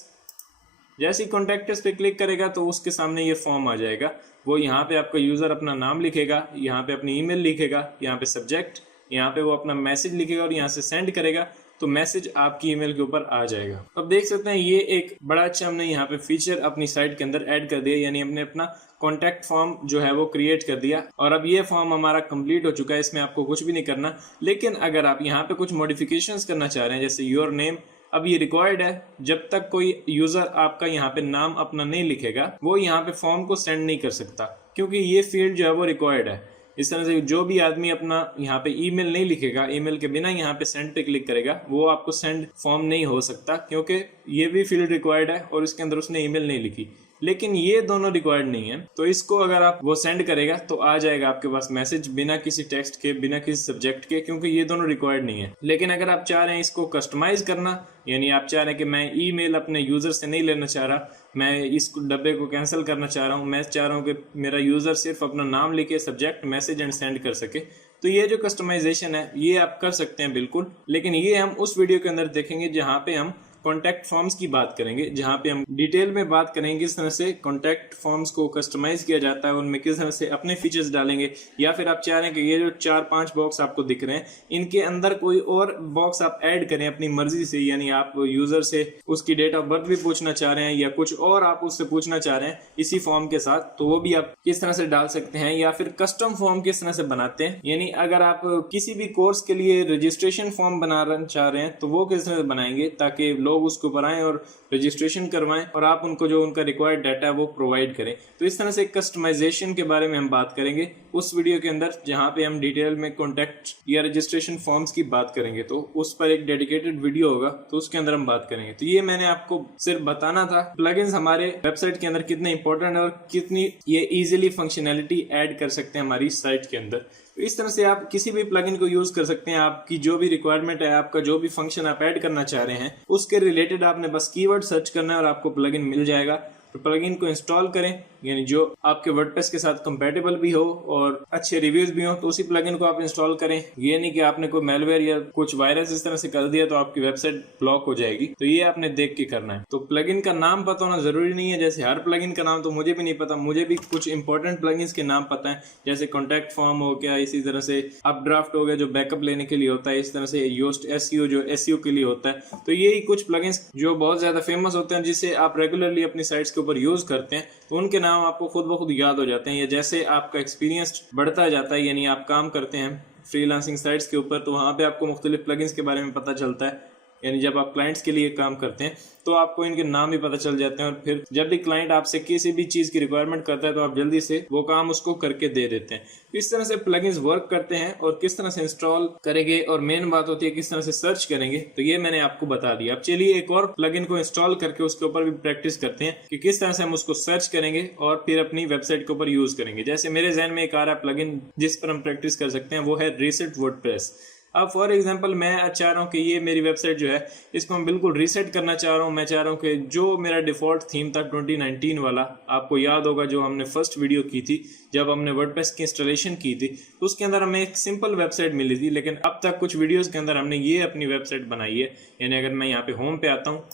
जैसे ही कॉन्टैक्ट अस पे क्लिक करेगा तो उसके सामने ये फॉर्म आ जाएगा। वो यहाँ पे आपका यूज़र अपना नाम लिखेगा, यहाँ पे अपनी ईमेल लिखेगा, यहाँ पे सब्जेक्ट, यहाँ पे वो अपना मैसेज लिखेगा और यहाँ से सेंड करेगा तो मैसेज आपकी ईमेल के ऊपर आ जाएगा। अब देख सकते हैं ये एक बड़ा अच्छा हमने यहाँ पे फीचर अपनी साइट के अंदर ऐड कर दिया, यानी हमने अपना कॉन्टैक्ट फॉर्म जो है वो क्रिएट कर दिया और अब ये फॉर्म हमारा कंप्लीट हो चुका है। इसमें आपको कुछ भी नहीं करना, लेकिन अगर आप यहाँ पे कुछ मॉडिफिकेशंस करना चाह रहे हैं जैसे योर नेम, अब ये रिक्वायर्ड है जब तक कोई यूजर आपका यहाँ पे नाम अपना नहीं लिखेगा वो यहाँ पे फॉर्म को सेंड नहीं कर सकता, क्योंकि ये फील्ड जो है वो रिक्वायर्ड है। इस तरह से जो भी आदमी अपना यहाँ पे ईमेल नहीं लिखेगा, ईमेल के बिना यहाँ पे सेंड पे क्लिक करेगा, वो आपको सेंड फॉर्म नहीं हो सकता, क्योंकि ये भी फील्ड रिक्वायर्ड है और इसके अंदर उसने ईमेल नहीं लिखी। लेकिन ये दोनों रिक्वायर्ड नहीं है, तो इसको अगर आप वो सेंड करेगा तो आ जाएगा आपके पास मैसेज बिना किसी टेक्स्ट के, बिना किसी सब्जेक्ट के, क्योंकि ये दोनों रिक्वायर्ड नहीं है। लेकिन अगर आप चाह रहे हैं इसको कस्टमाइज करना, यानी आप चाह रहे हैं कि मैं ईमेल अपने यूजर से नहीं लेना चाह रहा, मैं इस डब्बे को कैंसिल करना चाह रहा हूँ, मैं चाह रहा हूँ कि मेरा यूजर सिर्फ अपना नाम लिखे, सब्जेक्ट, मैसेज एंड सेंड कर सके, तो ये जो कस्टमाइजेशन है ये आप कर सकते हैं बिल्कुल। लेकिन ये हम उस वीडियो के अंदर देखेंगे जहाँ पे हम कॉन्टैक्ट फॉर्म्स की बात करेंगे, जहाँ पे हम डिटेल में बात करेंगे किस तरह से कॉन्टैक्ट फॉर्म्स को कस्टमाइज किया जाता है, उनमें किस तरह से अपने फीचर्स डालेंगे, या फिर आप चाह रहे हैं कि ये जो 4-5 बॉक्स आपको दिख रहे हैं इनके अंदर कोई और बॉक्स आप ऐड करें अपनी मर्जी से, यानी आप यूजर से उसकी डेट ऑफ बर्थ भी पूछना चाह रहे हैं या कुछ और आप उससे पूछना चाह रहे हैं इसी फॉर्म के साथ, तो वो भी आप किस तरह से डाल सकते हैं। या फिर कस्टम फॉर्म किस तरह से बनाते हैं, यानी अगर आप किसी भी कोर्स के लिए रजिस्ट्रेशन फॉर्म बनाना चाह रहे हैं तो वो किस तरह से बनाएंगे ताकि लोग उसके ऊपर आए और रजिस्ट्रेशन करवाएं और आप उनको जो उनका रिक्वायर्ड डाटा है वो प्रोवाइड करें। तो इस तरह से कस्टमाइजेशन के बारे में हम बात करेंगे उस वीडियो के अंदर, जहां पे हम डिटेल में कॉन्टैक्ट या रजिस्ट्रेशन फॉर्म्स की बात करेंगे, तो उस पर एक डेडिकेटेड वीडियो होगा तो उसके अंदर हम बात करेंगे। तो ये मैंने आपको सिर्फ बताना था प्लगइन्स हमारे वेबसाइट के अंदर कितने इंपॉर्टेंट है और कितनी ये इजीली फंक्शनैलिटी ऐड कर सकते हैं हमारी साइट के अंदर। तो इस तरह से आप किसी भी प्लगइन को यूज कर सकते हैं, आपकी जो भी रिक्वायरमेंट है, आपका जो भी फंक्शन आप ऐड करना चाह रहे हैं उसके रिलेटेड आपने बस कीवर्ड सर्च करना है और आपको प्लगइन मिल जाएगा। तो प्लगइन को इंस्टॉल करें, यानी जो आपके वर्डप्रेस के साथ कंपैटिबल भी हो और अच्छे रिव्यूज भी हो, तो उसी प्लगइन को आप इंस्टॉल करें। ये नहीं कि आपने कोई मेलवेयर या कुछ वायरस इस तरह से कर दिया तो आपकी वेबसाइट ब्लॉक हो जाएगी, तो ये आपने देख के करना है। तो प्लगइन का नाम पता होना जरूरी नहीं है, जैसे हर प्लगइन का नाम तो मुझे भी नहीं पता, मुझे भी कुछ इंपॉर्टेंट प्लगइन्स के नाम पता है, जैसे कॉन्टैक्ट फॉर्म हो गया, इसी तरह से अपड्राफ्ट हो गया जो बैकअप लेने के लिए होता है, इस तरह से योस्ट एसईओ जो एसईओ के लिए होता है। तो यही कुछ प्लगइन्स जो बहुत ज्यादा फेमस होते हैं जिसे आप रेगुलरली अपनी साइट्स के ऊपर यूज करते हैं, तो उनके नाम आपको खुद ब खुद याद हो जाते हैं। या जैसे आपका एक्सपीरियंस बढ़ता जाता है, यानी आप काम करते हैं फ्रीलांसिंग साइट्स के ऊपर, तो वहाँ पे आपको मुख्तलिफ प्लगइन्स के बारे में पता चलता है, यानी जब आप क्लाइंट्स के लिए काम करते हैं तो आपको इनके नाम भी पता चल जाते हैं और फिर जब भी क्लाइंट आपसे किसी भी चीज की रिक्वायरमेंट करता है तो आप जल्दी से वो काम उसको करके दे देते हैं। इस तरह से प्लगइन्स वर्क करते हैं और किस तरह से इंस्टॉल करेंगे और मेन बात होती है किस तरह से सर्च करेंगे, तो ये मैंने आपको बता दिया। अब चलिए एक और प्लगइन को इंस्टॉल करके उसके ऊपर भी प्रैक्टिस करते हैं कि किस तरह से हम उसको सर्च करेंगे और फिर अपनी वेबसाइट के ऊपर यूज करेंगे। जैसे मेरे जहन में एक आ रहा प्लगइन जिस पर हम प्रैक्टिस कर सकते हैं वो है रीसेट वर्डप्रेस। अब फॉर एग्जांपल मैं चाह रहा हूँ कि ये मेरी वेबसाइट जो है इसको मैं बिल्कुल रीसेट करना चाह रहा हूँ। मैं चाह रहा हूँ कि जो मेरा डिफॉल्ट थीम था 2019 वाला, आपको याद होगा जो हमने फर्स्ट वीडियो की थी जब हमने वर्डप्रेस की इंस्टॉलेशन की थी, तो उसके अंदर हमें एक सिंपल वेबसाइट मिली थी, लेकिन अब तक कुछ वीडियोस के अंदर हमने ये अपनी वेबसाइट बनाई है। यानी अगर मैं यहाँ पे होम पे आता हूँ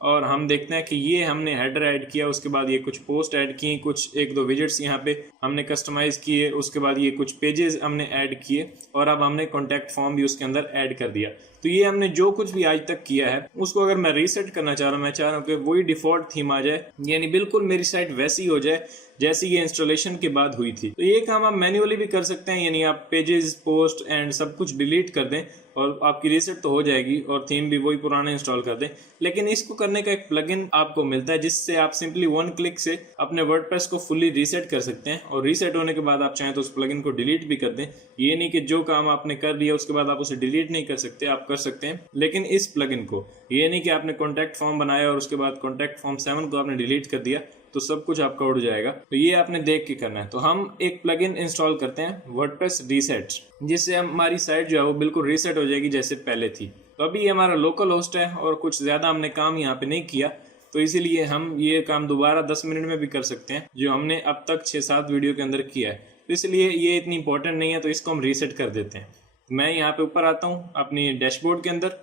और हम देखते हैं कि ये हमने हेडर ऐड किया, उसके बाद ये कुछ पोस्ट ऐड किए, कुछ 1-2 विजेट्स यहाँ पे हमने कस्टमाइज किए, उसके बाद ये कुछ पेजेस हमने ऐड किए और अब हमने कॉन्टैक्ट फॉर्म भी उसके अंदर ऐड कर दिया। तो ये हमने जो कुछ भी आज तक किया है उसको अगर मैं रीसेट करना चाह रहा हूँ, मैं चाह रहा हूँ कि वही डिफॉल्ट थीम आ जाए, यानी बिल्कुल मेरी साइट वैसी हो जाए जैसी ये इंस्टॉलेशन के बाद हुई थी। तो ये काम आप मैन्युअली भी कर सकते हैं, यानी आप पेजेस, पोस्ट एंड सब कुछ डिलीट कर दें और आपकी रीसेट तो हो जाएगी और थीम भी वही पुराना इंस्टॉल कर दें। लेकिन इसको करने का एक प्लगइन आपको मिलता है जिससे आप सिंपली 1 क्लिक से अपने वर्डप्रेस को फुली रीसेट कर सकते हैं और रीसेट होने के बाद आप चाहें तो उस प्लगइन को डिलीट भी कर दें। ये नहीं कि जो काम आपने कर लिया उसके बाद आप उसे डिलीट नहीं कर सकते, आप कर सकते हैं, लेकिन इस प्लगइन को ये नहीं कि आपने कॉन्टैक्ट फॉर्म बनाया और उसके बाद कॉन्टैक्ट फॉर्म 7 को आपने डिलीट कर दिया तो सब कुछ आपका उड़ जाएगा। तो ये आपने देख के करना है। तो हम एक प्लगइन इंस्टॉल करते हैं वर्डप्रेस रीसेट, जिससे हमारी साइट जो है वो बिल्कुल रीसेट हो जाएगी जैसे पहले थी। तो अभी ये हमारा लोकल होस्ट है और कुछ ज्यादा हमने काम यहाँ पे नहीं किया, तो इसीलिए हम ये काम दोबारा 10 मिनट में भी कर सकते हैं जो हमने अब तक 6-7 वीडियो के अंदर किया है। तो इसलिए ये इतनी इंपॉर्टेंट नहीं है, तो इसको हम रीसेट कर देते हैं। मैं यहाँ पे ऊपर आता हूँ अपनी डैशबोर्ड के अंदर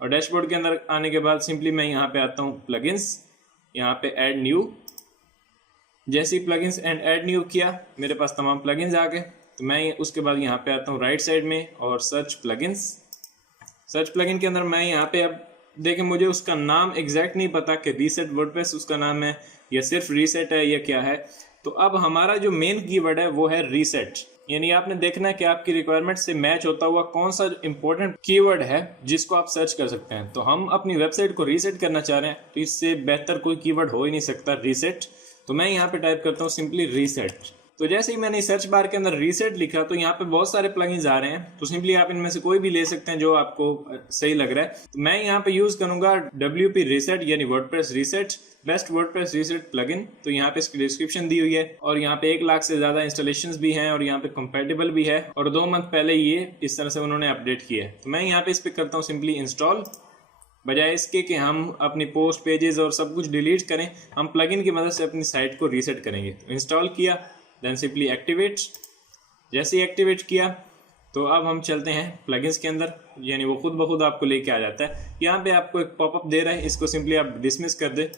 और डैशबोर्ड के अंदर आने के बाद सिंपली मैं यहाँ पे आता हूँ प्लगइन्स, यहाँ पे ऐड न्यू। जैसे ही प्लगइन्स एंड ऐड न्यू किया मेरे पास तमाम प्लगइन्स आ गए, तो मैं उसके बाद यहाँ पे आता हूँ राइट साइड में और सर्च प्लगइन्स। सर्च प्लगइन के अंदर मैं यहाँ पे अब देखें, मुझे उसका नाम एग्जैक्ट नहीं पता कि रीसेट वर्डप्रेस उसका नाम है या सिर्फ रीसेट है या क्या है। तो अब हमारा जो मेन कीवर्ड है वो है रीसेट, यानी आपने देखना है कि आपकी रिक्वायरमेंट से मैच होता हुआ कौन सा इंपॉर्टेंट कीवर्ड है जिसको आप सर्च कर सकते हैं। तो हम अपनी वेबसाइट को रीसेट करना चाह रहे हैं, तो इससे बेहतर कोई कीवर्ड हो ही नहीं सकता रीसेट। तो मैं यहाँ पे टाइप करता हूँ सिंपली रीसेट। तो जैसे ही मैंने सर्च बार के अंदर रीसेट लिखा तो यहाँ पे बहुत सारे प्लगइन्स आ रहे हैं, तो सिंपली आप इनमें से कोई भी ले सकते हैं जो आपको सही लग रहा है। तो मैं यहाँ पे यूज करूंगा WP रीसेट यानी WordPress reset, best WordPress reset plugin. तो यहाँ पे इसकी डिस्क्रिप्शन दी हुई है और यहाँ पे 1 लाख से ज्यादा इंस्टॉलेशन भी हैं और यहाँ पे कंपेटेबल भी है और 2 मंथ पहले ये इस तरह से उन्होंने अपडेट किया है। तो मैं यहाँ पे इस पे करता हूँ सिंपली इंस्टॉल। बजाय इसके कि हम अपनी पोस्ट पेजेस और सब कुछ डिलीट करें, हम प्लगइन की मदद से अपनी साइट को रीसेट करेंगे। तो इंस्टॉल किया, देन सिंपली एक्टिवेट। जैसे ही एक्टिवेट किया तो अब हम चलते हैं प्लगइन्स के अंदर, यानी वो खुद ब खुद आपको लेके आ जाता है। यहाँ पे आपको एक पॉपअप दे रहा है, इसको सिंपली आप डिसमिस कर दे।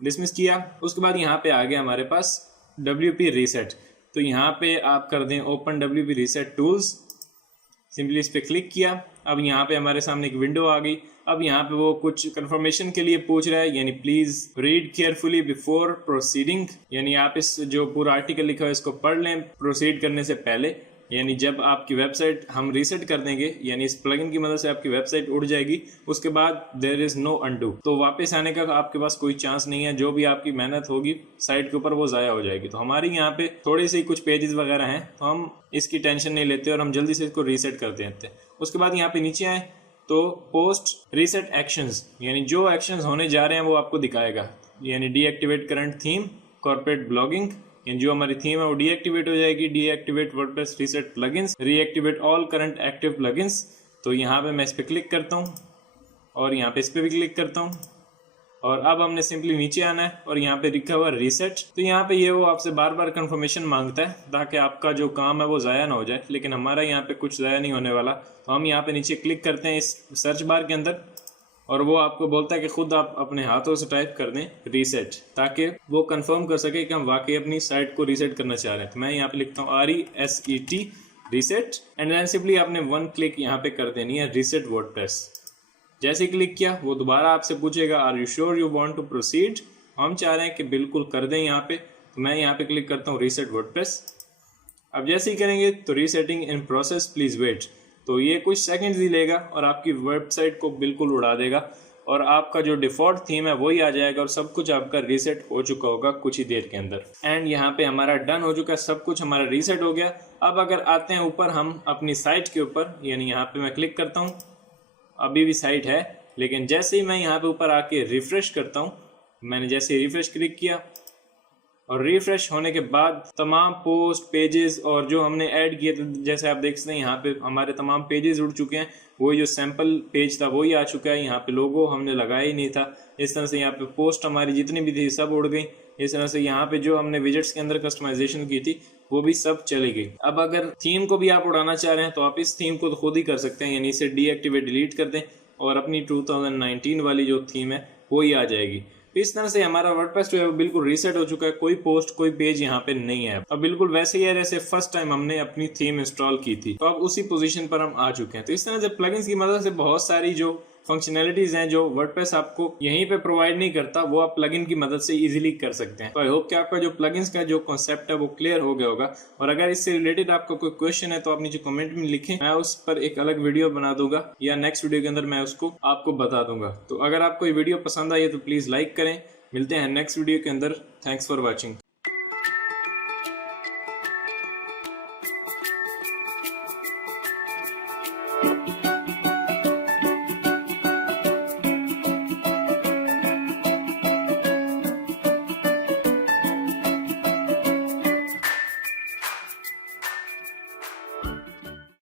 डिसमिस किया, उसके बाद यहाँ पे आ गया हमारे पास WP रीसेट। तो यहाँ पे आप कर दें open WP reset tools, simply इस पर क्लिक किया। अब यहाँ पे हमारे सामने एक विंडो आ गई। अब यहाँ पे वो कुछ कंफर्मेशन के लिए पूछ रहा है, यानी please read carefully before proceeding, यानी आप इस जो पूरा आर्टिकल लिखा है इसको पढ़ लें प्रोसीड करने से पहले। यानी जब आपकी वेबसाइट हम रीसेट कर देंगे, यानी इस प्लगइन की मदद से आपकी वेबसाइट उड़ जाएगी, उसके बाद देयर इज नो अनडू, तो वापस आने का आपके पास कोई चांस नहीं है। जो भी आपकी मेहनत होगी साइट के ऊपर वो ज़ाया हो जाएगी। तो हमारी यहाँ पे थोड़ी सी कुछ पेजेस वगैरह हैं, तो हम इसकी टेंशन नहीं लेते और हम जल्दी से इसको रीसेट कर देते हैं। उसके बाद यहाँ पे नीचे आए तो पोस्ट रीसेट एक्शंस, यानी जो एक्शंस होने जा रहे हैं वो आपको दिखाएगा। यानी deactivate current theme corporate blogging, यानी जो हमारी थीम है वो डीएक्टिवेट हो जाएगी। Deactivate WordPress reset plugins, reactivate all current active plugins. तो यहाँ पे मैं इस पर क्लिक करता हूँ और यहाँ पे इस पर भी क्लिक करता हूँ और अब हमने सिंपली नीचे आना है और यहाँ पे लिखा हुआ रीसेट। तो यहाँ पे ये वो आपसे बार बार कंफर्मेशन मांगता है ताकि आपका जो काम है वो ज़ाया ना हो जाए, लेकिन हमारा यहाँ पे कुछ ज़ाया नहीं होने वाला। तो हम यहाँ पे नीचे क्लिक करते हैं इस सर्च बार के अंदर और वो आपको बोलता है कि खुद आप अपने हाथों से टाइप कर दें रीसेट, ताकि वो कंफर्म कर सके कि हम वाकई अपनी साइट को रीसेट करना चाह रहे हैं। तो मैं यहाँ पे लिखता हूँ RESET reset and then simply आपने 1 क्लिक यहाँ पे कर देनी है रीसेट वर्डप्रेस। जैसे ही क्लिक किया वो दोबारा आपसे पूछेगा are you sure you want to proceed. हम चाह रहे हैं कि बिल्कुल कर दें यहाँ पे। तो मैं यहाँ पे क्लिक करता हूँ रीसेट वर्डप्रेस। अब जैसे ही करेंगे तो resetting in process please wait, तो ये कुछ सेकंड्स ही लेगा और आपकी वेबसाइट को बिल्कुल उड़ा देगा और आपका जो डिफॉल्ट थीम है वही आ जाएगा और सब कुछ आपका रीसेट हो चुका होगा कुछ ही देर के अंदर। एंड यहाँ पे हमारा डन हो चुका है, सब कुछ हमारा रीसेट हो गया। अब अगर आते हैं ऊपर हम अपनी साइट के ऊपर, यानी यहाँ पे मैं क्लिक करता हूँ, अभी भी साइट है, लेकिन जैसे ही मैं यहाँ पे ऊपर आके रिफ्रेश करता हूँ, मैंने जैसे ही रिफ्रेश क्लिक किया और रिफ्रेश होने के बाद तमाम पोस्ट पेजेस और जो हमने ऐड किए थे, जैसे आप देख सकते हैं यहाँ पे हमारे तमाम पेजेस उड़ चुके हैं। वो जो सैंपल पेज था वही आ चुका है, यहाँ पे लोगो हमने लगाया ही नहीं था। इस तरह से यहाँ पे पोस्ट हमारी जितनी भी थी सब उड़ गई। इस तरह से यहाँ पे जो हमने विजेट्स के अंदर कस्टमाइजेशन की थी वो भी सब चली गई। अब अगर थीम को भी आप उड़ाना चाह रहे हैं तो आप इस थीम को तो खुद ही कर सकते हैं, यानी इसे डीएक्टिवेट डिलीट कर दें और अपनी 2019 वाली जो थीम है वो ही आ जाएगी। इस तरह से हमारा वर्डप्रेस जो है वो बिल्कुल रीसेट हो चुका है, कोई पोस्ट कोई पेज यहाँ पे नहीं है। अब बिल्कुल वैसे ही है जैसे फर्स्ट टाइम हमने अपनी थीम इंस्टॉल की थी। तो अब उसी पोजीशन पर हम आ चुके हैं। तो इस तरह से प्लगइन्स की मदद से बहुत सारी जो फंक्शनैलिटीज हैं जो वर्डप्रेस आपको यहीं पे प्रोवाइड नहीं करता, वो आप प्लगइन की मदद से इजीली कर सकते हैं। तो आई होप कि आपका जो प्लगइन्स का जो कॉन्सेप्ट है वो क्लियर हो गया होगा। और अगर इससे रिलेटेड आपका कोई क्वेश्चन है तो आप नीचे कमेंट में लिखें, मैं उस पर एक अलग वीडियो बना दूंगा या नेक्स्ट वीडियो के अंदर मैं उसको आपको बता दूंगा। तो अगर आपको ये वीडियो पसंद आई है तो प्लीज लाइक करें। मिलते हैं नेक्स्ट वीडियो के अंदर। Thanks for watching.